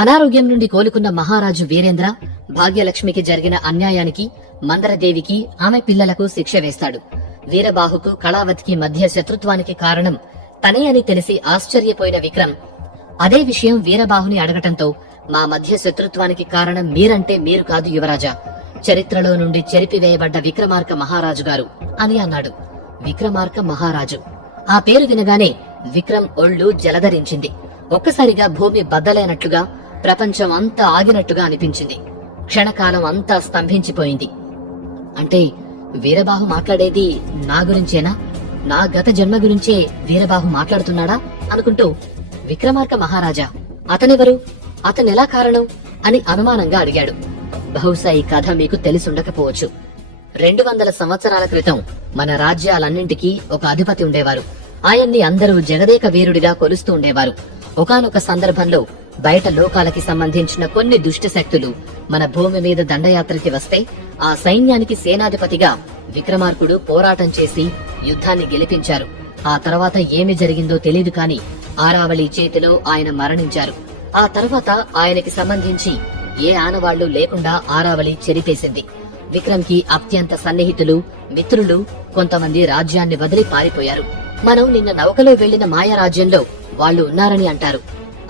అనారోగ్యం నుండి కోలుకున్న మహారాజు వీరేంద్ర భాగ్యలక్ష్మికి జరిగిన అన్యాయానికి మందరదేవికి ఆమె పిల్లలకు శిక్ష వేస్తాడు. వీరబాహుకు కళావతికి మధ్య శత్రుత్వానికి కారణం తనే అని తెలిసి ఆశ్చర్యపోయిన విక్రమ్ అదే విషయం వీరబాహుని అడగటంతో, మా మధ్య శత్రుత్వానికి కారణం మీరంటే మీరు కాదు యువరాజా, చరిత్రలో నుండి చెరిపివేయబడ్డ విక్రమార్క మహారాజు గారు అని అన్నాడు. విక్రమార్క మహారాజు ఆ పేరు వినగానే విక్రమ్ ఒళ్ళు జలధరించింది. ఒక్కసారిగా భూమి బద్దలైనట్లుగా, ప్రపంచం అంతా ఆగినట్టుగా అనిపించింది. క్షణకాలం అంతా స్తంభించిపోయింది. అంటే వీరబాహు మాట్లాడేది నా గురించేనా? నా గత జన్మ గురించే వీరబాహు మాట్లాడుతున్నాడా అనుకుంటూ, విక్రమార్క మహారాజా అతనెవరు, అతనెలా కారణం అని అనుమానంగా అడిగాడు. బహుశా ఈ కథ మీకు తెలిసుండకపోవచ్చు. 200 సంవత్సరాల క్రితం మన రాజ్యాలన్నింటికీ ఒక అధిపతి ఉండేవారు. ఆయన్ని అందరూ జగదేక వీరుడిగా కొలుస్తూ ఉండేవారు. ఒకానొక సందర్భంలో బయట లోకాలకి సంబంధించిన కొన్ని దుష్ట శక్తులు మన భూమి మీద దండయాత్రకి వస్తే, ఆ సైన్యానికి సేనాధిపతిగా విక్రమార్కుడు పోరాటం చేసి యుద్ధాన్ని గెలిపించారు. ఆ తర్వాత ఏమి జరిగిందో తెలీదు కాని ఆరావళి చేతిలో ఆయన మరణించారు. ఆ తర్వాత ఆయనకి సంబంధించి ఏ ఆనవాళ్లు లేకుండా ఆరావళి చెరిపేసింది. విక్రమ్ కి అత్యంత సన్నిహితులు, మిత్రులు కొంతమంది రాజ్యాన్ని వదిలి పారిపోయారు. మనం నిన్న నౌకలో వెళ్లిన మాయా రాజ్యంలో వాళ్లు ఉన్నారని అంటారు.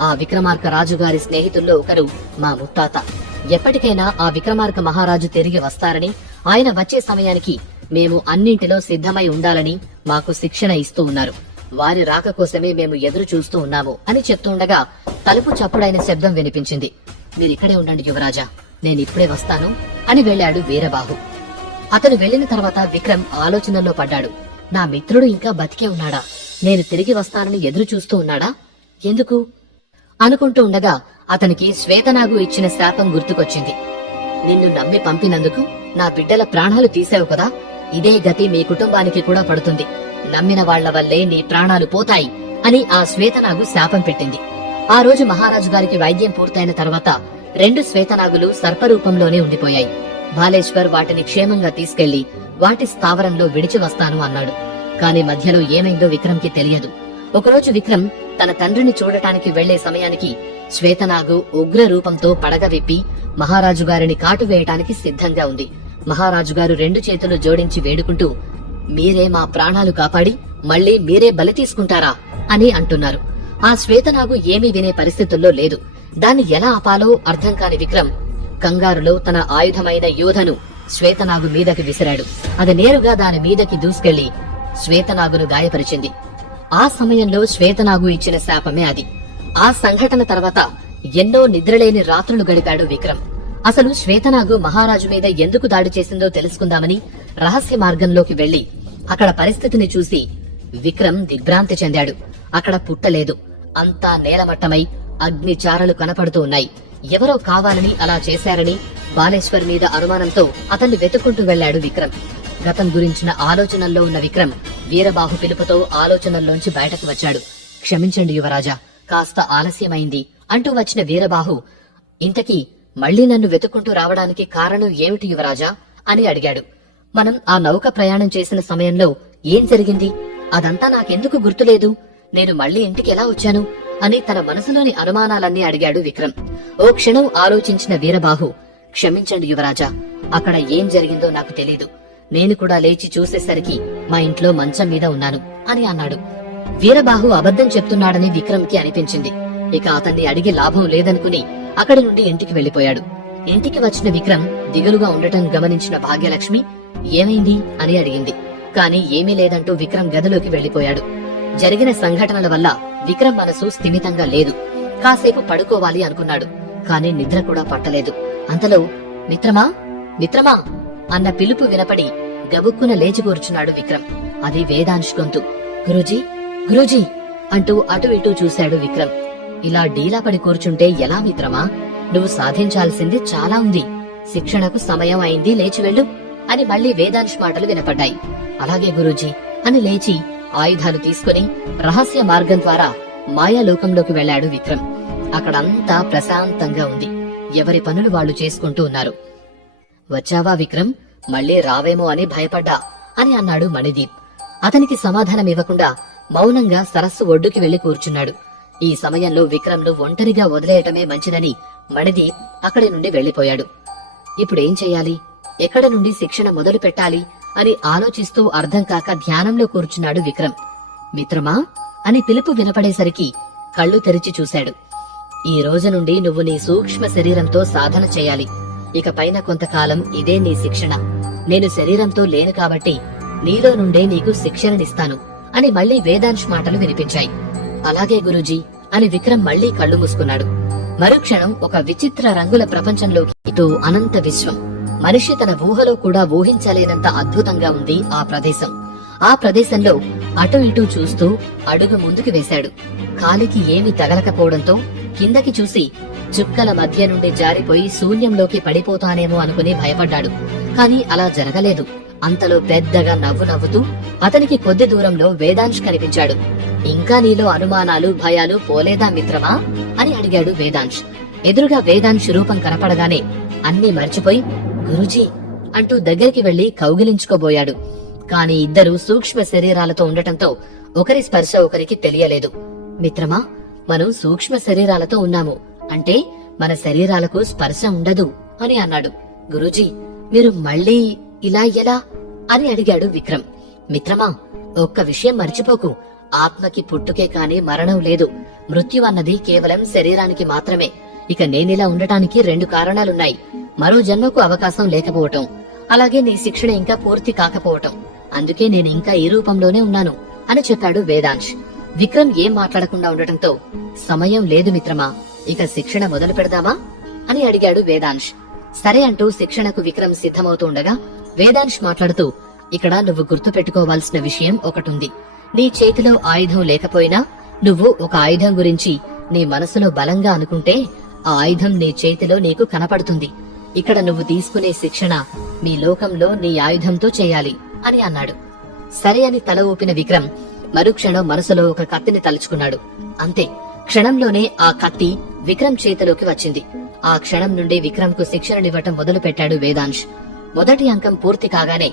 ఆ విక్రమార్క రాజుగారి స్నేహితుల్లో ఒకరు మా ముత్తాత. ఎప్పటికైనా ఆ విక్రమార్క మహారాజు తిరిగి వస్తారని, ఆయన వచ్చే సమయానికి మేము అన్నింటిలో సిద్ధమై ఉండాలని మాకు శిక్షణ ఇస్తూ ఉన్నారు. వారి రాక కోసమే మేము ఎదురు చూస్తూ ఉన్నాము అని చెప్తుండగా తలుపు చప్పుడైన శబ్దం వినిపించింది. మీరిక్కడే ఉండండి యువరాజా, నేనిప్పుడే వస్తాను అని వెళ్లాడు వీరబాహు. అతను వెళ్లిన తర్వాత విక్రమ్ ఆలోచనల్లో పడ్డాడు. నా మిత్రుడు ఇంకా బతికే ఉన్నాడా? నేను తిరిగి వస్తానని ఎదురు చూస్తూ ఉన్నాడా? ఎందుకు అనుకుంటూ ఉండగా అతనికి శ్వేతనాగు ఇచ్చిన శాపం గుర్తుకొచ్చింది. నిన్ను నమ్మి పంపినందుకు నా బిడ్డల ప్రాణాలు తీసావు కదా, ఇదే గతి మీ కుటుంబానికి కూడా పడుతుంది. నమ్మిన వాళ్ల వల్లే నీ ప్రాణాలు పోతాయి అని ఆ శ్వేతనాగు శాపం పెట్టింది. ఆ రోజు మహారాజు గారికి వైద్యం పూర్తయిన తర్వాత 2 శ్వేతనాగులు సర్పరూపంలోనే ఉండిపోయాయి. బాలేశ్వర్ వాటిని క్షేమంగా తీసుకెళ్లి వాటి స్థావరంలో విడిచి వస్తాను అన్నాడు. కాని మధ్యలో ఏమైందో విక్రమ్ కి తెలియదు. ఒకరోజు విక్రమ్ తన తండ్రిని చూడటానికి వెళ్లే సమయానికి శ్వేతనాగు ఉగ్ర రూపంతో పడగ విప్పి మహారాజు గారిని కాటు వేయటానికి సిద్ధంగా ఉంది. మహారాజు గారు 2 చేతులు జోడించి వేడుకుంటూ, మీరే మా ప్రాణాలు కాపాడి మళ్లీ మీరే బలి తీసుకుంటారా అని అంటున్నారు. ఆ శ్వేతనాగు ఏమీ వినే పరిస్థితుల్లో లేదు. దాన్ని ఎలా ఆపాలో అర్థం కాని విక్రమ్ కంగారులో తన ఆయుధమైన యోధను శ్వేతనాగు మీదకి విసిరాడు. అది నేరుగా దాని మీదకి దూసుకెళ్లి శ్వేతనాగును గాయపరిచింది. ఆ సమయంలో శ్వేతనాగు ఇచ్చిన శాపమే అది. ఆ సంఘటన తర్వాత ఎన్నో నిద్రలేని రాత్రులు గడిపాడు విక్రమ్. అసలు శ్వేతనాగు మహారాజు మీద ఎందుకు దాడి చేసిందో తెలుసుకుందామని రహస్య మార్గంలోకి వెళ్లి అక్కడ పరిస్థితిని చూసి విక్రమ్ దిగ్భ్రాంతి చెందాడు. అక్కడ పుట్టలేదు, అంతా నేలమట్టమై అగ్ని చారలు కనపడుతూ ఉన్నాయి. ఎవరో కావాలని అలా చేశారని బాలేశ్వర్ మీద అనుమానంతో అతన్ని వెతుక్కుంటూ వెళ్లాడు విక్రమ్. గతం గురించిన ఆలోచనల్లో ఉన్న విక్రమ్ వీరబాహు పిలుపుతో ఆలోచనల్లోంచి బయటకు వచ్చాడు. క్షమించండి యువరాజా, కాస్త ఆలస్యమైంది అంటూ వచ్చిన వీరబాహు, ఇంతకీ మళ్లీ నన్ను వెతుక్కుంటూ రావడానికి కారణం ఏమిటి యువరాజా అని అడిగాడు. మనం ఆ నౌక ప్రయాణం చేసిన సమయంలో ఏం జరిగింది? అదంతా నాకెందుకు గుర్తులేదు? నేను మళ్లీ ఇంటికి ఎలా వచ్చాను అని తన మనసులోని అనుమానాలన్నీ అడిగాడు విక్రమ్. ఓ క్షణం ఆలోచించిన వీరబాహు, క్షమించండి యువరాజా, అక్కడ ఏం జరిగిందో నాకు తెలీదు. నేను కూడా లేచి చూసేసరికి మా ఇంట్లో మంచం మీద ఉన్నాను అని అన్నాడు. వీరబాహు అబద్ధం చెప్తున్నాడని విక్రమ్ కి అనిపించింది. ఇక అతన్ని అడిగి లాభం లేదనుకుని అక్కడి నుండి ఇంటికి వెళ్లిపోయాడు. ఇంటికి వచ్చిన విక్రమ్ దిగులుగా ఉండటం గమనించిన భాగ్యలక్ష్మి ఏమైంది అని అడిగింది. కాని ఏమీ లేదంటూ విక్రమ్ గదిలోకి వెళ్లిపోయాడు. జరిగిన సంఘటనల వల్ల విక్రమ్ మనసు స్థిమితంగా లేదు. కాసేపు పడుకోవాలి అనుకున్నాడు, కాని నిద్ర కూడా పట్టలేదు. అంతలో మిత్రమా మిత్రమా అన్న పిలుపు వినపడి గబుక్కున లేచి కూర్చున్నాడు విక్రమ్. అది వేదాంశ్ గొంతు. గురూజీ గురూజీ అంటూ అటు ఇటూ చూశాడు విక్రమ్. ఇలా డీలా పడి కూర్చుంటే ఎలా మిత్రమా? నువ్వు సాధించాల్సింది చాలా ఉంది. శిక్షణకు సమయం అయింది, లేచి వెళ్ళు అని మళ్లీ వేదాంశ్ మాటలు వినపడ్డాయి. అలాగే గురూజీ అని లేచి ఆయుధాలు తీసుకుని రహస్య మార్గం ద్వారా మాయాలోకంలోకి వెళ్లాడు విక్రమ్. అక్కడంతా ప్రశాంతంగా ఉంది. ఎవరి పనులు వాళ్లు చేసుకుంటూ ఉన్నారు. వచ్చావా విక్రమ్? మళ్లీ రావేమో అని భయపడ్డా అని అన్నాడు మణిదీప్. అతనికి సమాధానమివ్వకుండా మౌనంగా సరస్సు ఒడ్డుకి వెళ్లి కూర్చున్నాడు. ఈ సమయంలో విక్రమ్ను ఒంటరిగా వదిలేయటమే మంచిదని మణిది అక్కడి నుండి వెళ్లిపోయాడు. ఇప్పుడేం చెయ్యాలి, ఎక్కడ నుండి శిక్షణ మొదలు పెట్టాలి అని ఆలోచిస్తూ అర్థం కాక ధ్యానంలో కూర్చున్నాడు విక్రమ్. మిత్రమా అని పిలుపు వినపడేసరికి కళ్ళు తెరిచి చూశాడు. ఈ రోజు నుండి నువ్వు నీ సూక్ష్మ శరీరంతో సాధన చేయాలి. ఇక పైన కొంతకాలం ఇదే నీ శిక్షణ. నేను శరీరంతో లేను కాబట్టి నీలో నుండే నీకు శిక్షణనిస్తాను అని మళ్లీ వేదాంశ్ మాటలు వినిపించాయి. అలాగే గురూజీ అని విక్రమ్ మళ్లీ కళ్ళు మూసుకున్నాడు. మరుక్షణం ఒక విచిత్ర రంగుల ప్రపంచంలోకి ఇటు అనంత విశ్వం. మనిషి తన ఊహలో కూడా ఊహించలేనంత అద్భుతంగా ఉంది ఆ ప్రదేశం. ఆ ప్రదేశంలో అటు ఇటు చూస్తూ అడుగు ముందుకు వేశాడు. కాలికి ఏమీ తగలకపోవడంతో కిందకి చూసి చుక్కల మధ్య నుండి జారిపోయి శూన్యంలోకి పడిపోతానేమో అనుకుని భయపడ్డాడు. కాని అలా జరగలేదు. అంతలో పెద్దగా నవ్వుతూ అతనికి కొద్ది దూరంలో వేదాంశ్ కనిపించాడు. ఇంకా నీలో అనుమానాలు భయాలు పోలేదా మిత్రమా అని అడిగాడు వేదాంశ్. ఎదురుగా వేదాంశ్ రూపం కనపడగానే అన్నీ మర్చిపోయి గురూజీ అంటూ దగ్గరికి వెళ్లి కౌగిలించుకోబోయాడు. కాని ఇద్దరు సూక్ష్మ శరీరాలతో ఉండటంతో ఒకరి స్పర్శ ఒకరికి తెలియలేదు. మిత్రమా, మనం సూక్ష్మ శరీరాలతో ఉన్నాము అంటే మన శరీరాలకు స్పర్శ ఉండదు అని అన్నాడు. గురూజీ, మీరు మళ్ళీ ఇలా ఎలా అని అడిగాడు విక్రమ్. మిత్రమా, ఒక్క విషయం మర్చిపోకు. ఆత్మకి పుట్టుకే కాని మరణం లేదు. మృత్యు అన్నది కేవలం శరీరానికి మాత్రమే. ఇక నేనిలా ఉండటానికి 2 కారణాలున్నాయి. మరో జన్మకు అవకాశం లేకపోవటం, అలాగే నీ శిక్షణ ఇంకా పూర్తి కాకపోవటం. అందుకే నేను ఇంకా ఈ రూపంలోనే ఉన్నాను అని చెప్పాడు వేదాంశ్. విక్రమ్ ఏం మాట్లాడకుండా ఉండటంతో సమయం లేదు మిత్రమా, ఇక శిక్షణ మొదలు పెడదామా అని అడిగాడు వేదాంశ్. సరే అంటూ శిక్షణకు విక్రమ్ సిద్ధమవుతూ ఉండగా వేదాంశ్ మాట్లాడుతూ, ఇక్కడ నువ్వు గుర్తు పెట్టుకోవాల్సిన విషయం ఒకటుంది. నీ చేతిలో ఆయుధం లేకపోయినా నువ్వు ఒక ఆయుధం గురించి నీ మనసులో బలంగా అనుకుంటే ఆ ఆయుధం నీ చేతిలో నీకు కనపడుతుంది. ఇక్కడ నువ్వు తీసుకునే శిక్షణ మీ లోకంలో నీ ఆయుధంతో చేయాలి అని అన్నాడు. సరే అని తల ఊపిన విక్రమ్ మరుక్షణం మనసులో ఒక కత్తిని తలుచుకున్నాడు. అంతే, క్షణంలోనే ఆ కత్తి విక్రమ్ చేతిలోకి వచ్చింది. ఆ క్షణం నుండి విక్రమ్ కు శిక్షణనివ్వటం మొదలు పెట్టాడు వేదాంశ్. మొదటి అంకం పూర్తి కాగానే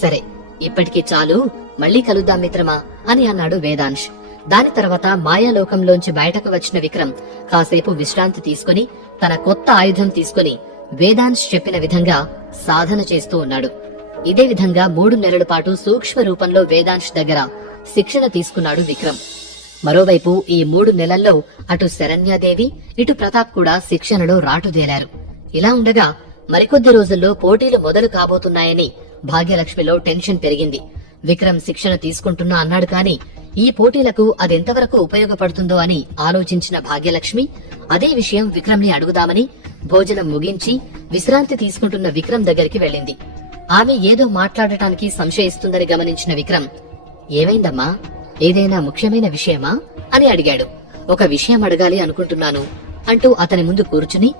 సరే ఇప్పటికి చాలు, మళ్లీ కలుద్దాం మిత్రమా అని అన్నాడు వేదాంశ్. దాని తర్వాత మాయాలోకంలోంచి బయటకు వచ్చిన విక్రమ్ కాసేపు విశ్రాంతి తీసుకుని తన కొత్త ఆయుధం తీసుకుని వేదాంశ్ చెప్పిన విధంగా సాధన చేస్తూ ఉన్నాడు. ఇదే విధంగా 3 నెలల పాటు సూక్ష్మ రూపంలో వేదాంశ్ దగ్గర శిక్షణ తీసుకున్నాడు విక్రమ్. మరోవైపు ఈ 3 నెలల్లో అటు శరణ్యాదేవి ఇటు ప్రతాప్ కూడా శిక్షణలో రాటుదేలారు. ఇలా ఉండగా మరికొద్ది రోజుల్లో పోటీలు మొదలు కాబోతున్నాయని భాగ్యలక్ష్మిలో టెన్షన్ పెరిగింది. విక్రమ్ శిక్షణ తీసుకుంటున్నా అన్నాడు కాని ఈ పోటీలకు అదెంతవరకు ఉపయోగపడుతుందో అని ఆలోచించిన భాగ్యలక్ష్మి అదే విషయం విక్రమ్ ని అడుగుదామని భోజనం ముగించి విశ్రాంతి తీసుకుంటున్న విక్రమ్ దగ్గరికి వెళ్ళింది. ఆమె ఏదో మాట్లాడటానికి సంశయిస్తుందని గమనించిన విక్రమ్, ఏమైందమ్మా, ఏదైనా ముఖ్యమైన విషయమా అని అడిగాడు. ఒక విషయం అడగాలి అనుకుంటున్నాను అంటూ అతని ముందు కూర్చుని,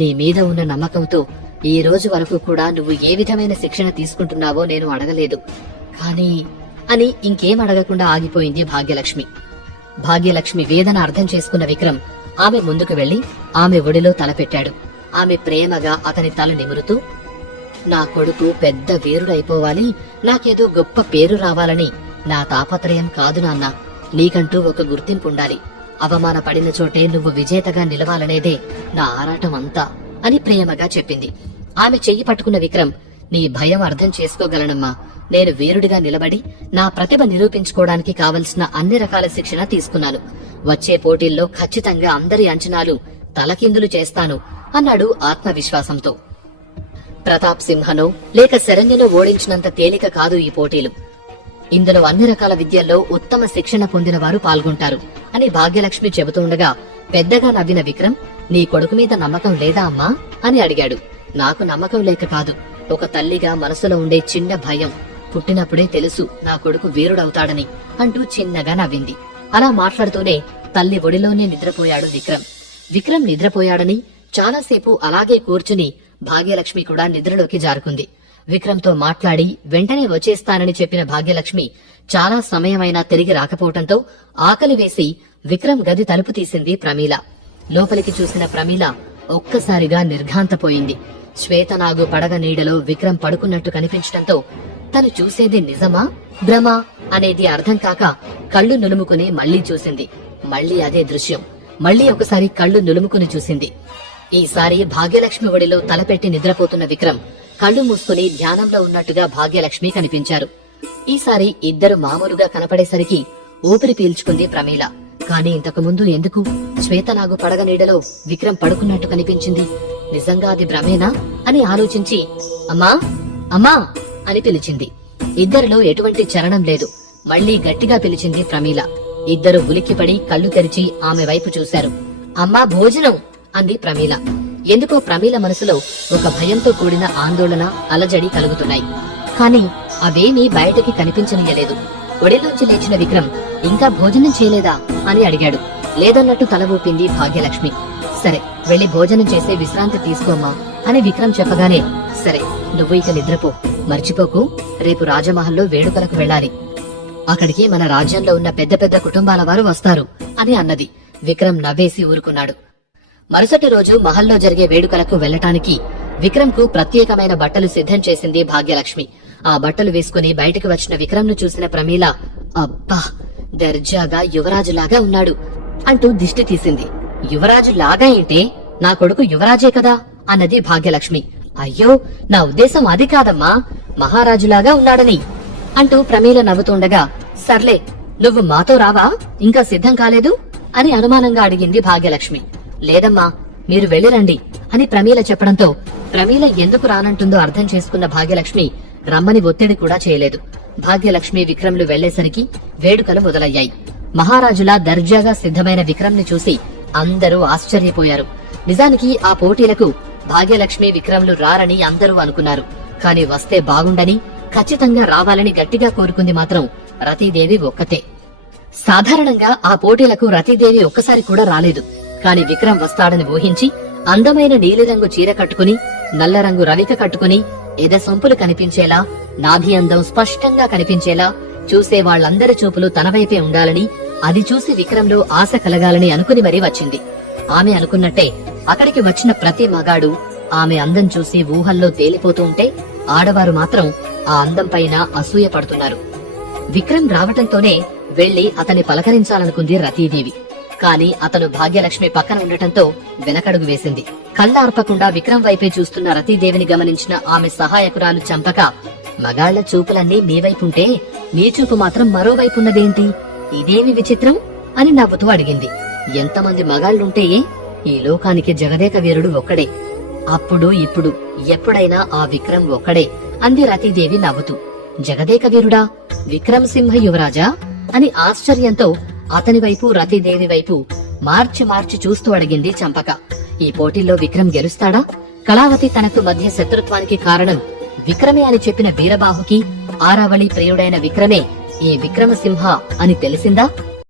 నీ మీద ఉన్న నమ్మకంతో ఈ రోజు వరకు కూడా నువ్వు ఏ విధమైన శిక్షణ తీసుకుంటున్నావో నేను అడగలేదు కానీ అని ఇంకేం అడగకుండా ఆగిపోయింది భాగ్యలక్ష్మి. భాగ్యలక్ష్మి వేదన అర్థం చేసుకున్న విక్రమ్ ఆమె ముందుకు వెళ్లి ఆమె ఒడిలో తలపెట్టాడు. ఆమె ప్రేమగా అతని తల నిమురుతూ, నా కొడుకు పెద్ద వీరుడైపోవాలి, నాకేదో గొప్ప పేరు రావాలని నా తాపత్రయం కాదు నాన్న. నీకంటూ ఒక గుర్తింపుండాలి. అవమానపడిన చోటే నువ్వు విజేతగా నిలవాలనేదే నా ఆరాటం అంతా అని ప్రేమగా చెప్పింది. ఆమె చెయ్యి పట్టుకున్న విక్రమ్, నీ భయం అర్థం చేసుకోగలనమ్మా. నేను వీరుడిగా నిలబడి నా ప్రతిభ నిరూపించుకోవడానికి కావలసిన అన్ని రకాల శిక్షణ తీసుకున్నాను. వచ్చే పోటీల్లో ఖచ్చితంగా అందరి అంచనాలు తలకిందులు చేస్తాను అన్నాడు ఆత్మవిశ్వాసంతో. ప్రతాప్ సింహనో లేక శరణ్యను ఓడించినంత తేలిక కాదు ఈ పోటీలు. ఇందులో అన్ని రకాల విద్యల్లో ఉత్తమ శిక్షణ పొందిన వారు పాల్గొంటారు అని భాగ్యలక్ష్మి చెబుతుండగా పెద్దగా నవ్విన విక్రమ్, నీ కొడుకు మీద నమ్మకం లేదా అమ్మా అని అడిగాడు. నాకు నమ్మకం లేక కాదు, ఒక తల్లిగా మనసులో ఉండే చిన్న భయం. పుట్టినప్పుడే తెలుసు నా కొడుకు వీరుడవుతాడని అంటూ చిన్నగా నవ్వింది. అలా మాట్లాడుతూనే తల్లి ఒడిలోనే నిద్రపోయాడు విక్రమ్. విక్రమ్ నిద్రపోయాడని చాలాసేపు అలాగే కూర్చుని భాగ్యలక్ష్మి కూడా నిద్రలోకి జారుకుంది. విక్రమ్తో మాట్లాడి వెంటనే వచ్చేస్తానని చెప్పిన భాగ్యలక్ష్మి చాలా సమయమైనా తిరిగి రాకపోవటంతో ఆకలి వేసి విక్రమ్ గది తలుపు తీసింది ప్రమీల. లోపలికి చూసిన ప్రమీల ఒక్కసారిగా నిర్ఘాంతపోయింది. శ్వేతనాగు పడగ నీడలో విక్రమ్ పడుకున్నట్టు కనిపించటంతో తను చూసేది నిజమా భ్రమా అనేది అర్థం కాక కళ్ళు నులుముకుని మళ్లీ చూసింది. మళ్లీ అదే దృశ్యం. మళ్లీ ఒకసారి కళ్ళు నులుముకుని చూసింది. ఈసారి భాగ్యలక్ష్మి ఒడిలో తలపెట్టి నిద్రపోతున్న విక్రమ్ కళ్ళు మూసుకుని ధ్యానంలో ఉన్నట్టుగా భాగ్యలక్ష్మి కనిపించారు. ఈసారి ఇద్దరు మామూలుగా కనపడేసరికి ఊపిరి పీల్చుకుంది ప్రమీల. కాని ఇంతకు ముందు ఎందుకు శ్వేతనాగు పడగ నీడలో విక్రమ్ పడుకున్నట్టు కనిపించింది? నిజంగా అది భ్రమేనా అని ఆలోచించి అమ్మా అమ్మా అని పిలిచింది. ఇద్దరిలో ఎటువంటి చలనం లేదు. మళ్లీ గట్టిగా పిలిచింది ప్రమీల. ఇద్దరు ఉలిక్కిపడి కళ్ళు తెరిచి ఆమె వైపు చూశారు. అమ్మా భోజనం అంది ప్రమీల. ఎందుకో ప్రమీల మనసులో ఒక భయంతో కూడిన ఆందోళన, అలజడి కలుగుతున్నాయి. కాని అవేమీ బయటకి కనిపించనీయలేదు. ఒడిలోంచి లేచిన విక్రమ్ ఇంకా భోజనం చేయలేదా అని అడిగాడు. లేదన్నట్టు తల ఊపింది భాగ్యలక్ష్మి. సరే వెళ్లి భోజనం చేసే విశ్రాంతి తీసుకోమ్మా అని విక్రమ్ చెప్పగానే, సరే నువ్వు ఇక నిద్రపో, మర్చిపోకు రేపు రాజమహల్లో వేడుకలకు వెళ్ళాలి, అక్కడికి మన రాజ్యంలో ఉన్న పెద్ద పెద్ద కుటుంబాల వారు వస్తారు అని అన్నది. విక్రమ్ నవ్వేసి ఊరుకున్నాడు. మరుసటి రోజు మహల్లో జరిగే వేడుకలకు వెళ్లటానికి విక్రమ్ కు ప్రత్యేకమైన బట్టలు సిద్ధం చేసింది భాగ్యలక్ష్మి. ఆ బట్టలు వేసుకుని బయటకు వచ్చిన విక్రమ్ ను చూసిన ప్రమీల, అబ్బా దర్జాగా యువరాజులాగా ఉన్నాడు అంటూ దిష్టి తీసింది. యువరాజు లాగా ఏంటే, నా కొడుకు యువరాజే కదా అన్నది భాగ్యలక్ష్మి. అయ్యో నా ఉద్దేశం అది కాదమ్మా, మహారాజులాగా ఉన్నాడని అంటూ ప్రమీల నవ్వుతుండగా, సర్లే నువ్వు మాతో రావా, ఇంకా సిద్ధం కాలేదు అని అనుమానంగా అడిగింది భాగ్యలక్ష్మి. లేదమ్మా మీరు వెళ్ళిరండి అని ప్రమీల చెప్పడంతో ప్రమీల ఎందుకు రానంటుందో అర్థం చేసుకున్న భాగ్యలక్ష్మి రమ్మని ఒత్తిడి కూడా చేయలేదు. భాగ్యలక్ష్మి విక్రమ్లు వెళ్లేసరికి వేడుకలు మొదలయ్యాయి. మహారాజులా దర్జాగా సిద్ధమైన విక్రమ్ ని చూసి అందరూ ఆశ్చర్యపోయారు. నిజానికి ఆ పోటీలకు భాగ్యలక్ష్మి విక్రమ్లు రారని అందరూ అనుకున్నారు. కాని వస్తే బాగుండని, ఖచ్చితంగా రావాలని గట్టిగా కోరుకుంది మాత్రం రతీదేవి ఒక్కతే. సాధారణంగా ఆ పోటీలకు రతీదేవి ఒక్కసారి కూడా రాలేదు. కాని విక్రమ్ వస్తాడని ఊహించి అందమైన నీలిరంగు చీర కట్టుకుని, నల్లరంగు రవిక కట్టుకుని, ఎద సొంపులు కనిపించేలా, నాభి అందం స్పష్టంగా కనిపించేలా, చూసే వాళ్లందరి చూపులు తన వైపే ఉండాలని, అది చూసి విక్రమ్లో ఆశ కలగాలని అనుకుని మరీ వచ్చింది. ఆమె అనుకున్నట్టే అక్కడికి వచ్చిన ప్రతి మగాడు ఆమె అందం చూసి ఊహల్లో తేలిపోతూ ఉంటే, ఆడవారు మాత్రం ఆ అందం పైన అసూయ పడుతున్నారు. విక్రమ్ రావటంతోనే వెళ్లి అతన్ని పలకరించాలనుకుంది రతీదేవి. కాని అతను భాగ్యలక్ష్మి పక్కన ఉండటంతో వెనకడుగు వేసింది. కళ్ళార్పకుండా విక్రమ్ వైపే చూస్తున్న రతీదేవిని గమనించిన ఆమె సహాయకురాలు చంపక, మగాళ్ల చూపులన్నీ మీ వైపుంటే మీ చూపు మాత్రం మరోవైపున్నదేంటి, ఇదేమి విచిత్రం అని నవ్వుతూ అడిగింది. ఎంతమంది మగాళ్లుంటే ఈ లోకానికి జగదేక వీరుడు ఒక్కడే, అప్పుడు ఇప్పుడు ఎప్పుడైనా ఆ విక్రమ్ ఒక్కడే అంది రతీదేవి నవ్వుతూ. జగదేక వీరుడా, విక్రమ్ సింహ యువరాజా అని ఆశ్చర్యంతో అతని వైపు రతీదేవి వైపు మార్చి మార్చి చూస్తూ అడిగింది చంపక. ఈ పోటీల్లో విక్రమ్ గెలుస్తాడా? కళావతి తనకు మధ్య శత్రుత్వానికి కారణం విక్రమే అని చెప్పిన వీరబాహుకి ఆరావళి ప్రియుడైన విక్రమే ఈ విక్రమసింహ అని తెలిసిందా?